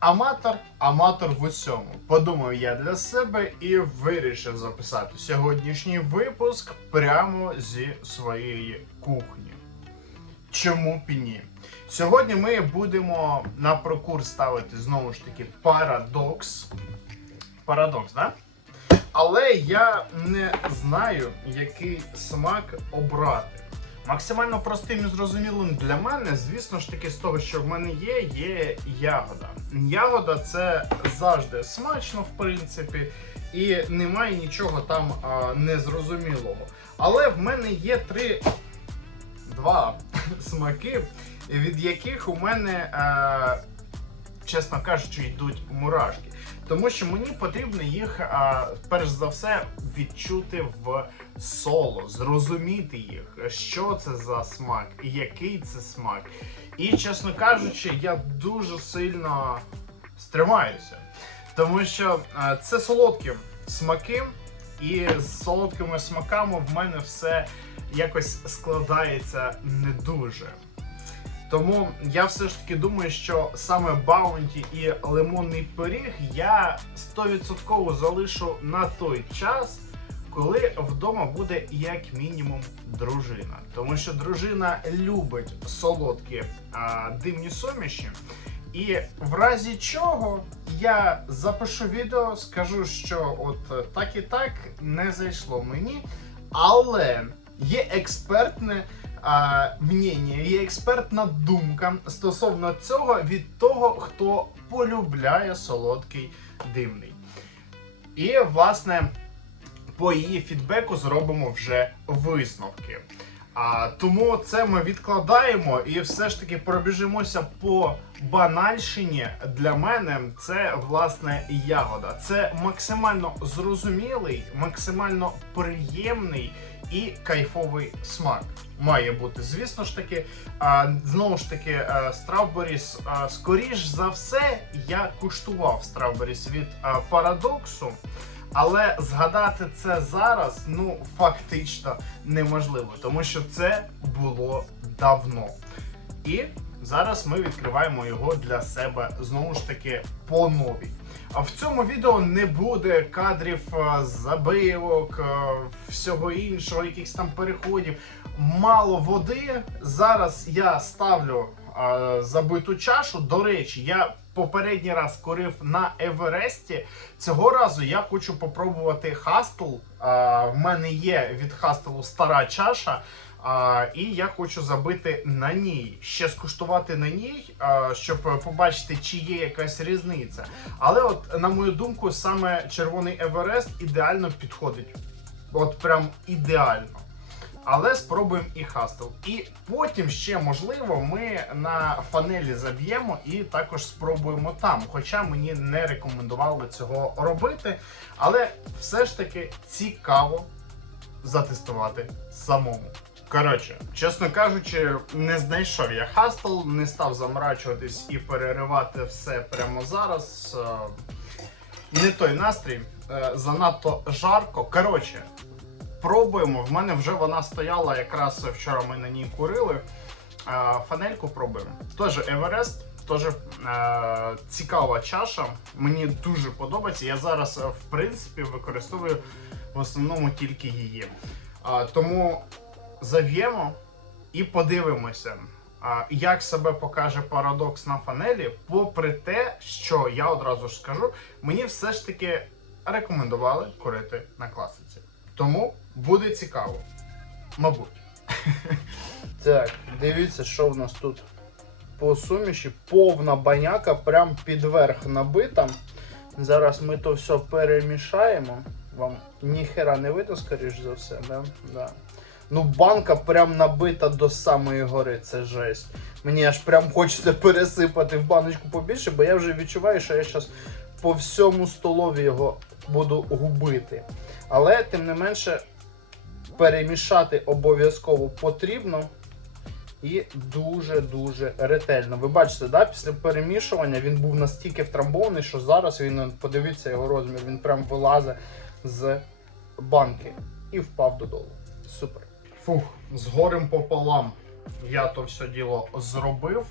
Аматор, аматор в усьому. Подумав я для себе і вирішив записати сьогоднішній випуск прямо зі своєї кухні. Чому б ні? Сьогодні ми будемо на прокур ставити знову ж таки парадокс. Парадокс. Да? Але я не знаю, який смак обрати. Максимально простим і зрозумілим для мене, звісно ж таки, з того, що в мене є, є ягода. Ягода це завжди смачно, в принципі, і немає нічого там а, незрозумілого. Але в мене є три два смаки, від яких у мене, е, чесно кажучи, йдуть мурашки. Тому що мені потрібно їх, перш за все, відчути в соло, зрозуміти їх, що це за смак, який це смак. І, чесно кажучи, я дуже сильно стримаюся. Тому що це солодкі смаки, і з солодкими смаками в мене все якось складається не дуже. Тому я все ж таки думаю, що саме баунті і лимонний пиріг я 100% залишу на той час, коли вдома буде як мінімум дружина. Тому що дружина любить солодкі а, димні суміші. І в разі чого я запишу відео, скажу, що от так і так не зайшло мені, але є експертне мнення, є експертна думка стосовно цього від того, хто полюбляє солодкий димний. І, власне, по її фідбеку зробимо вже висновки. А, тому це ми відкладаємо і все ж таки пробіжимося по банальщині. Для мене це власне ягода. Це максимально зрозумілий, максимально приємний і кайфовий смак. Має бути, звісно ж таки, знову ж таки, Стравберіс, скоріш за все, я куштував Стравберіс від парадоксу. Але згадати це зараз ну фактично неможливо, тому що це було давно. І зараз ми відкриваємо його для себе знову ж таки по новій. А в цьому відео не буде кадрів е, забивок, е, всього іншого, якихось там переходів. Мало води. Зараз я ставлю е, забиту чашу. До речі, я попередній раз курив на Евересті. Цього разу я хочу попробувати хастл. В мене є від хастелу стара чаша. А, і я хочу забити на ній, ще скуштувати на ній, а, щоб побачити, чи є якась різниця. Але, от, на мою думку, саме червоний Еверест ідеально підходить. От прям ідеально. Але спробуємо і хастл. І потім ще можливо ми на фанелі заб'ємо і також спробуємо там. Хоча мені не рекомендували цього робити. Але все ж таки цікаво затестувати самому. Коротше, чесно кажучи, не знайшов я хастл, не став замрачуватись і переривати все прямо зараз. Е, Не той настрій, е, занадто жарко. Коротше, пробуємо. В мене вже вона стояла якраз вчора. Ми на ній курили. Е, Фанельку пробуємо. Теж Еверест, теж цікава чаша. Мені дуже подобається. Я зараз, в принципі, використовую в основному тільки її. Тому зав'ємо і подивимося. Як себе покаже парадокс на фанелі, попри те, що я одразу ж скажу, мені все ж таки рекомендували курити на класиці. Тому буде цікаво. Мабуть. Так, дивіться, що в нас тут по суміші. Повна баняка, прям під верх набита. Зараз ми то все перемішаємо. Вам ніхера не видно, скоріш за все, да? Да. Ну, банка прям набита до самої гори, це жесть. Мені аж прям хочеться пересипати в баночку побільше, бо я вже відчуваю, що я зараз по всьому столові його буду губити. Але тим не менше перемішати обов'язково потрібно і дуже-дуже ретельно. Ви бачите, да, після перемішування він був настільки втрамбований, що зараз він, подивіться його розмір, він прям вилазить з банки і впав додолу. Супер. Фух, з горем пополам я то все діло зробив.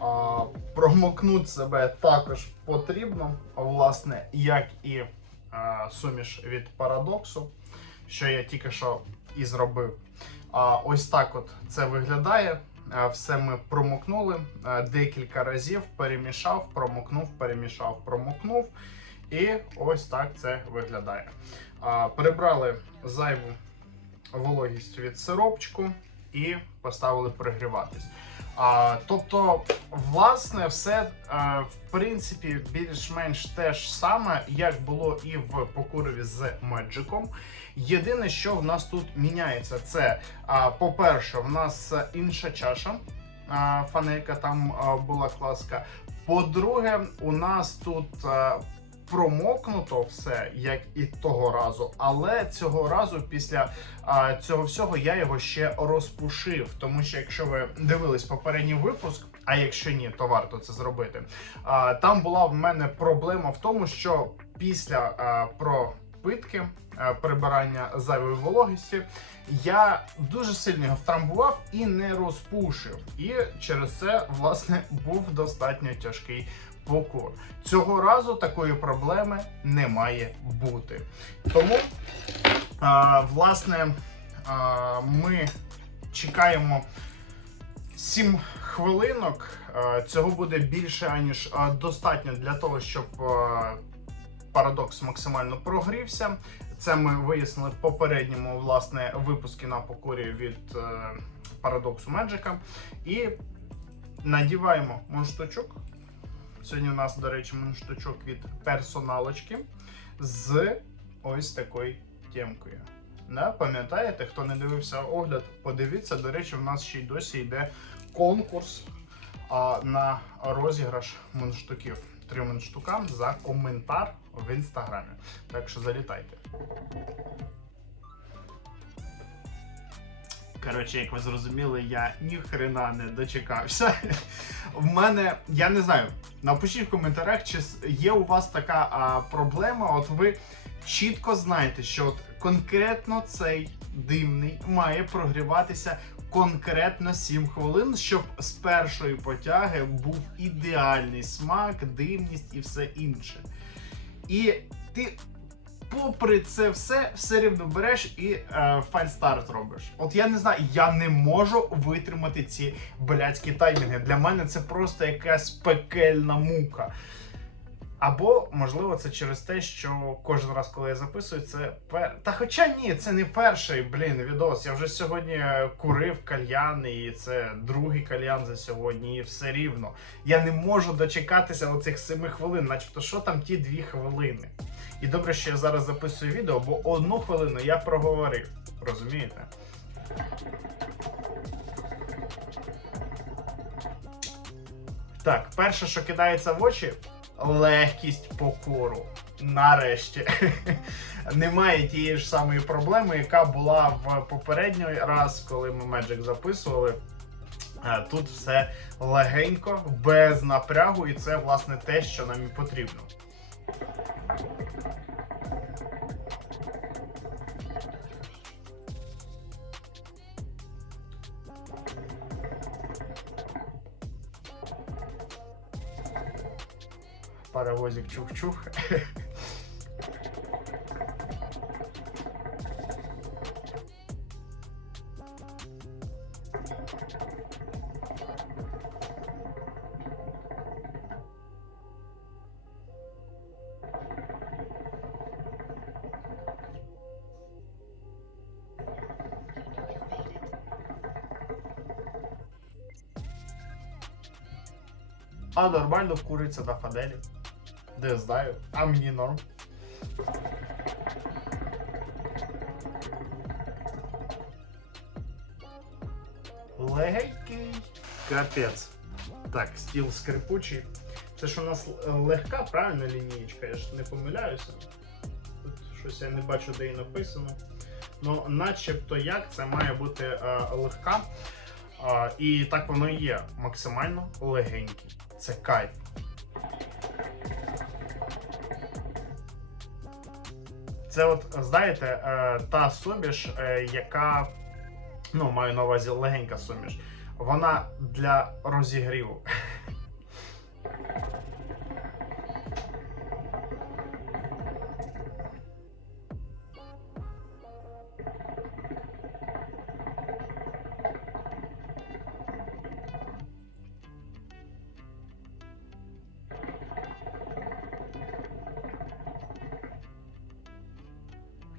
А, промокнути себе також потрібно, власне, як і а, суміш від парадоксу, що я тільки що і зробив. А, ось так от це виглядає. А, Все ми промокнули а, декілька разів, перемішав, промокнув, перемішав, промокнув. І ось так це виглядає. Прибрали зайву вологість від сиропчику і поставили пригріватись. А, тобто, власне, все а, в принципі більш-менш те ж саме, як було і в покурові з Меджиком. Єдине, що в нас тут міняється, це, по-перше, в нас інша чаша. Фанелька там була класка. По-друге, у нас тут промокнуто все, як і того разу, але цього разу після а, цього всього я його ще розпушив. Тому що якщо ви дивились попередній випуск, а якщо ні, то варто це зробити. А, там була в мене проблема в тому, що після а, пропитки. а, Прибирання зайвої вологості, я дуже сильно його втрамбував і не розпушив. І через це, власне, був достатньо тяжкий покур. Цього разу такої проблеми не має бути. Тому, а, власне, а, ми чекаємо 7 хвилинок. А, Цього буде більше, аніж а, достатньо для того, щоб а, парадокс максимально прогрівся. Це ми вияснили в попередньому власне випуску на покорі від е, парадоксу Меджика. І надіваємо мундштучок. Сьогодні у нас, до речі, мундштучок від персоналочки з ось такою темкою. Да, пам'ятаєте, хто не дивився огляд, подивіться. До речі, в нас ще й досі йде конкурс а, на розіграш мундштуків. Три мундштука за коментар в інстаграмі. Так що залітайте. Коротше, як ви зрозуміли, я ніхрена не дочекався. В мене, я не знаю, напишіть в коментарях, чи є у вас така а, проблема. От ви чітко знаєте, що от конкретно цей димний має прогріватися конкретно 7 хвилин, щоб з першої потяги був ідеальний смак, димність і все інше. І ти попри це все, все рівно береш і е, фальстарт робиш. От я не знаю, я не можу витримати ці блядські таймінги. Для мене це просто якась пекельна мука. Або, можливо, це через те, що кожен раз, коли я записую, це пер... Та хоча ні, це не перший, блін, відос. Я вже сьогодні е, курив кальян, і це другий кальян за сьогодні, і все рівно. Я не можу дочекатися оцих семи хвилин, начебто, що там ті дві хвилини. І добре, що я зараз записую відео, бо одну хвилину я проговорив. Розумієте? Так, перше, що кидається в очі, легкість покору. Нарешті. Немає тієї ж самої проблеми, яка була в попередній раз, коли ми Magic записували. Е, Тут все легенько, без напрягу, і це власне те, що нам і потрібно. Паровозик чух-чух. А нормально куриться на фанелі. Не знаю, а мені норм. Легенький. Капець. Так, стіл скрипучий. Це ж у нас е, легка, правильна лінієчка, я ж не помиляюся. Тут щось я не бачу, де і написано. Ну, начебто як це має бути е, легка. А, і так воно і є. Максимально легенький. Це кайф. Це от, знаєте, е, та суміш, е, яка, ну, маю на увазі легенька суміш, вона для розігріву.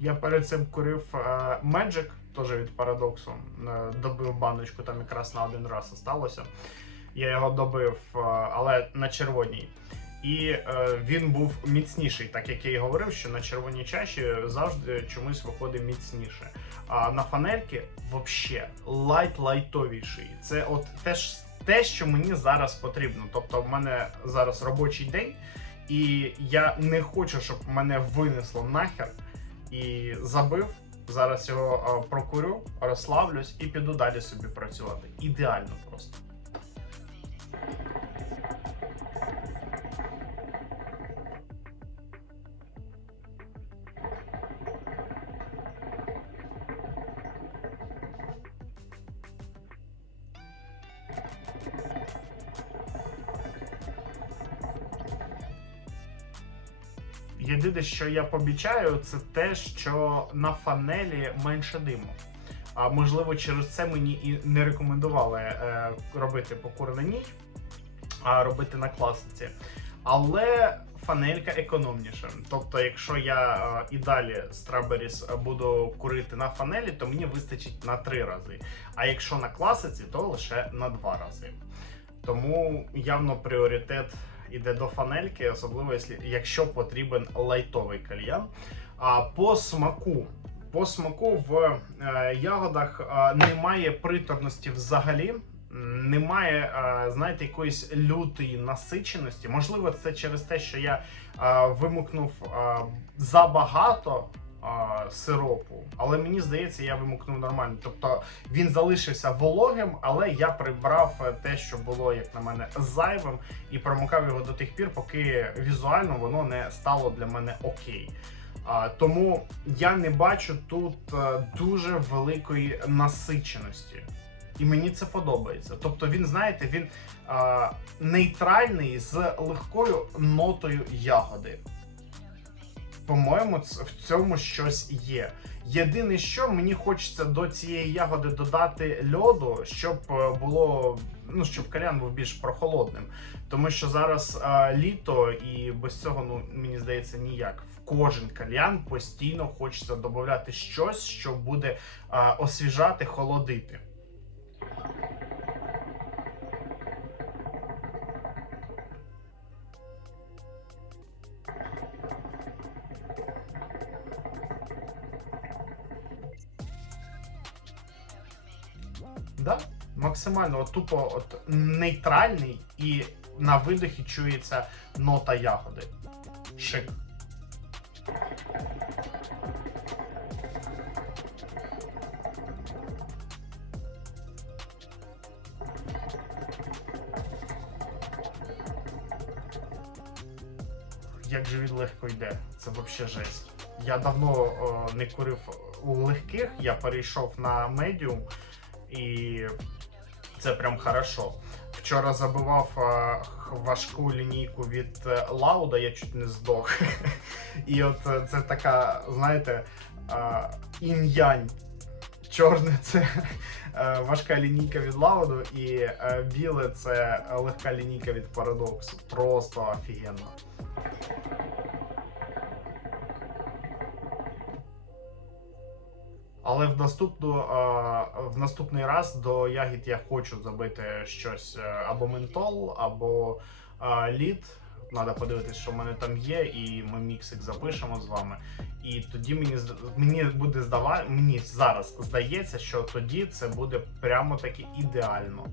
Я перед цим курив е, Magic, теж від парадоксу. Е, добив баночку, там якраз на один раз осталося. Я його добив, е, але на червоній. І він був міцніший, так як я і говорив, що на червоній чаші завжди чомусь виходить міцніше. А на фанельки взагалі лайт-лайтовіший. Це от теж те, що мені зараз потрібно. Тобто, в мене зараз робочий день, і я не хочу, щоб мене винесло нахер і забив. Зараз його е, прокурю, розслаблюсь і піду далі собі працювати. Ідеально просто. Єдине, що я побічаю, це те, що на фанелі менше диму. А можливо, через це мені і не рекомендували е, робити покурений ніч, а робити на класиці. Але фанелька економніша. Тобто, якщо я е, і далі Strawberries буду курити на фанелі, то мені вистачить на три рази. А якщо на класиці, то лише на два рази. Тому явно пріоритет іде до фанельки, особливо якщо- потрібен лайтовий кальян. А по смаку. По смаку в е, ягодах е, немає приторності взагалі. Немає, е, знаєте, якоїсь лютої насиченості. Можливо, це через те, що я вимукнув забагато сиропу, але мені здається, я вимукнув нормально. Тобто він залишився вологим, але я прибрав е, те, що було, як на мене, зайвим, і промокав його до тих пір, поки візуально воно не стало для мене окей. А, тому я не бачу тут е, дуже великої насиченості. І мені це подобається. Тобто він, знаєте, він е, нейтральний з легкою нотою ягоди. По-моєму, в цьому щось є. Єдине, що мені хочеться до цієї ягоди додати льоду, щоб е, було ну щоб кальян був більш прохолодним. Тому що зараз е, літо, і без цього ну мені здається ніяк. В кожен кальян постійно хочеться додати щось, що буде е, освіжати, холодити. Максимально от, тупо от, нейтральний і на видохі чується нота ягоди. Шик. Як же він легко йде, це взагалі жесть. Я давно о, не курив легких, я перейшов на медіум, і це прям хорошо. Вчора забивав е, важку лінійку від е, Лауда, я чуть не здох. І от е, це така, знаєте, інь-янь. Чорне це важка лінійка від Лауду, і біле це легка лінійка від парадоксу. Просто офігенно. Але в наступну в наступний раз до ягід я хочу забити щось е, або ментол, або лід. Треба подивитися, що в мене там є, і ми міксик запишемо з вами. І тоді мені мені буде здава, мені зараз здається, що тоді це буде прямо таки ідеально.